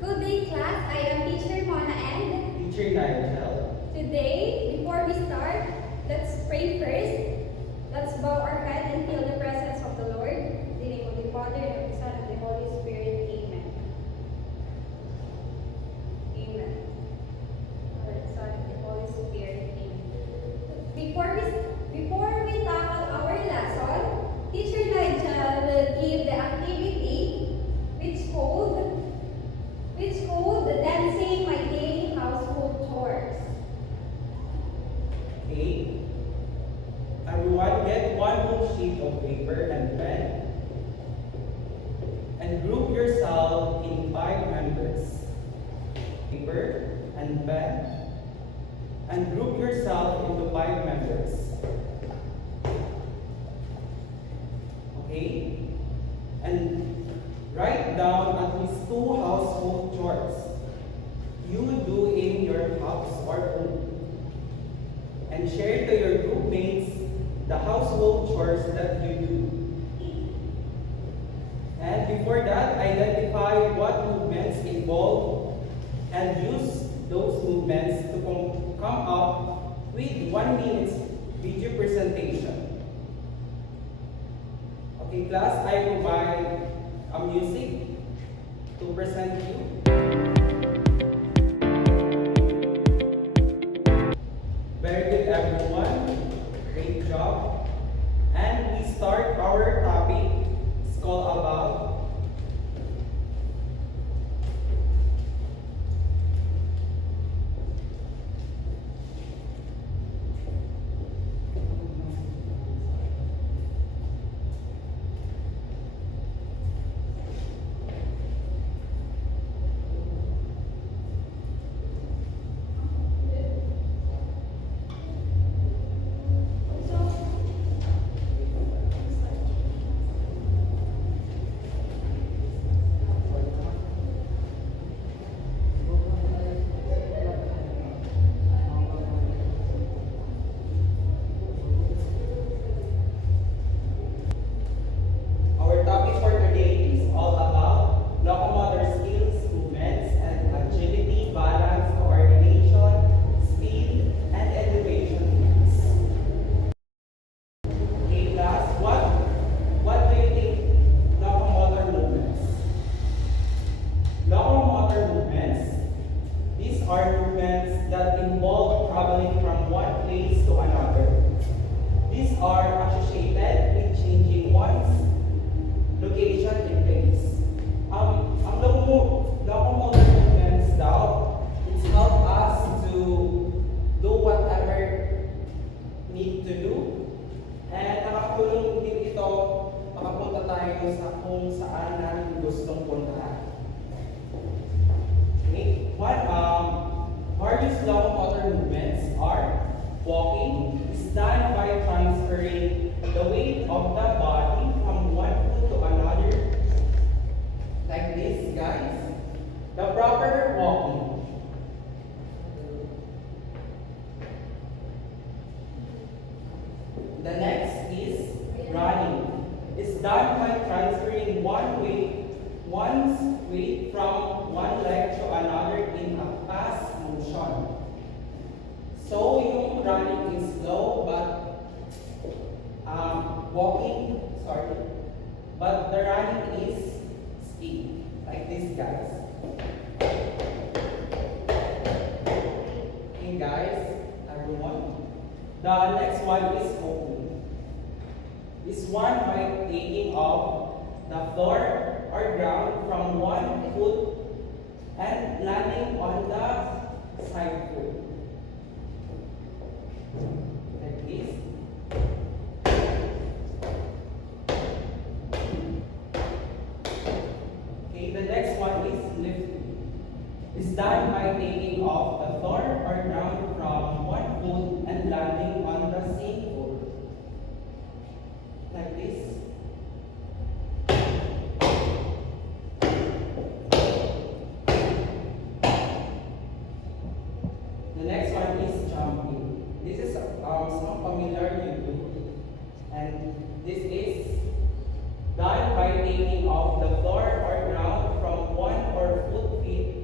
Good day, class. I am Teacher Mona and Teacher Nigel. today, before we start, let's pray first. Let's bow our head and feel the presence of the Lord. In the name of the Father, and of the Son, and of the Holy Spirit. Amen. Amen. Father, Son, and the Holy Spirit. Amen. Before we tackle our lesson, Teacher Nigel will give the activity which called the dancing my daily household chores. Okay. Everyone get one whole sheet of paper and pen and group yourself in 5 members. Paper and pen and group yourself into 5 members. Okay? And write down at least 2 household chores you do in your house or home. And share to your group mates the household chores that you do. And before that, identify what movements involve and use those movements to come up with 1 minute video presentation. Okay, class, I provide a music to present you. Very good, everyone. Great job. And we start our topic. It's called about our topic for today is all about locomotor skills, movements, and agility, balance, coordination, speed, and elevation moves. Okay, class, what do you think locomotor movements? Locomotor movements, these are movements that involve traveling from one place to another. These are associated with changing one's location and place. Ang locomotor movements daw, it's help us to do whatever need to do. And nakakatulong din ito makapunta tayo sa kung saan natin gustong puntahan. Okay? Various locomotor movements are walking is done by transferring the weight of the body from one foot to another, like this, guys. The proper walking. The next is running. It's done by transferring one's weight from one leg to another in a fast motion. So yung running is slow, but but the running is speed, like this, guys. Okay, guys, everyone. The next one is hopping. This one by taking off the floor or ground from one foot and landing on the side foot. Like this. Okay, the next one is lifting. It's done by taking off the floor or ground from one foot and landing on the same foot. Like this. The next one is jumping. This is some familiar you do. And this is done by taking off the floor or ground from one or foot feet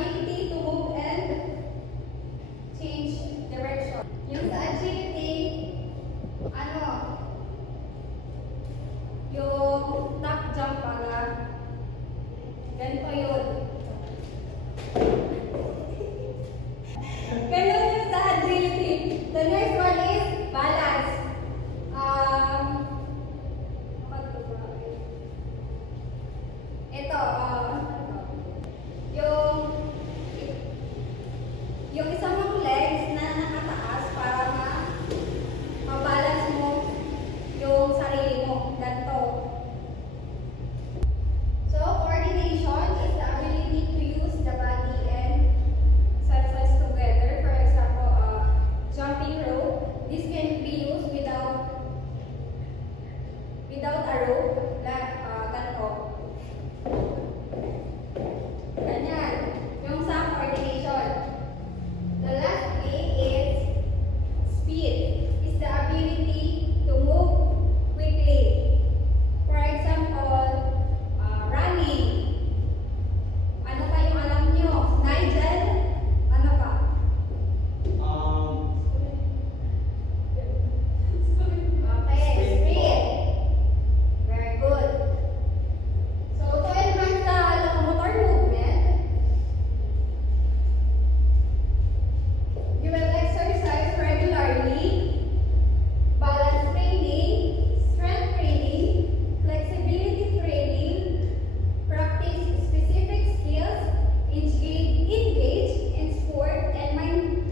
ability to move and change direction. Yung sa agility, yung top jump pala, ganito yun. Ganun yung sa agility. The next one is balance. Ito, yung isang mong legs na nakataas para mabalance mo yung sarili mo. Ganito. So, coordination is the ability to use the body and senses together. For example, jumping rope. This can be used without a rope. Ganito. Ganyan. Yung sa coordination. The last way is speed. Is the ability to move quickly. For example, running. Ano pa yung alam nyo? Nigel? Ano pa? Okay, sprint. Very good. So, to enhance the locomotor movement, you will exercise regularly, balance training, strength training, flexibility training, practice specific skills, engage in sport, and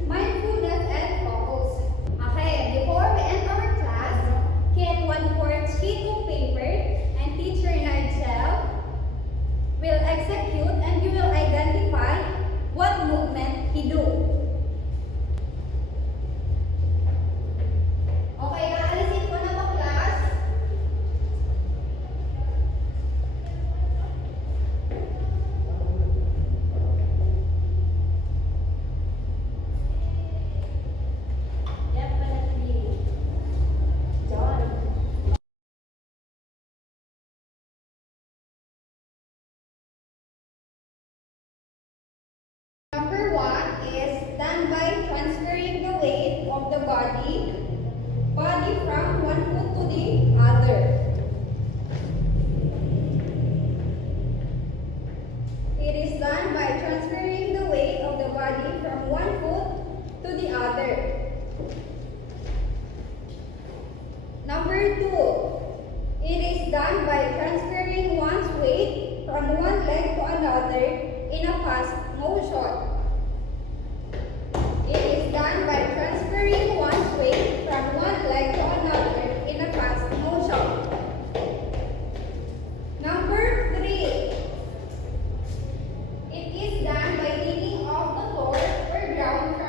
mindfulness and focus. Okay, before we end our class, get 1/4 sheet of paper and teacher Nigel will execute and you will identify what movement he do. Okay, aalisin ko na to, class. Definitely. John. Number 1 is done by transferring the weight of the body from one foot to the other. It is done by transferring the weight of the body from one foot to the other. Number 2, it is done by transferring one's weight from one leg to another in a fast motion. It is done by transferring one's weight from one leg to another in a fast motion. Number 3, it is done by taking off the floor or ground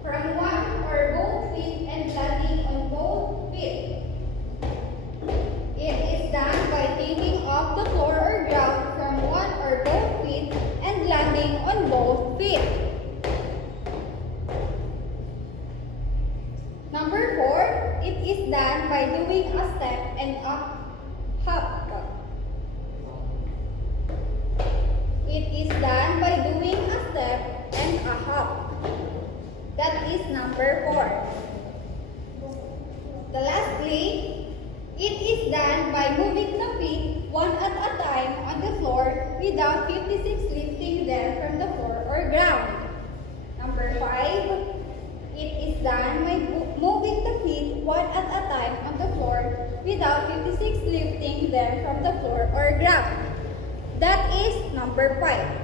from one or both feet and landing on both feet. It is done by taking off the floor or ground from one or both feet and landing on both feet. Number 4, it is done by doing a step and a hop. It is done by doing a step and a hop. That is number 4. The lastly, it is done by moving the feet one at a time on the floor without 56 lifting them from the floor or ground. Number 5, it is done by moving the feet one at a time on the floor without 56 lifting them from the floor or ground. That is number 5.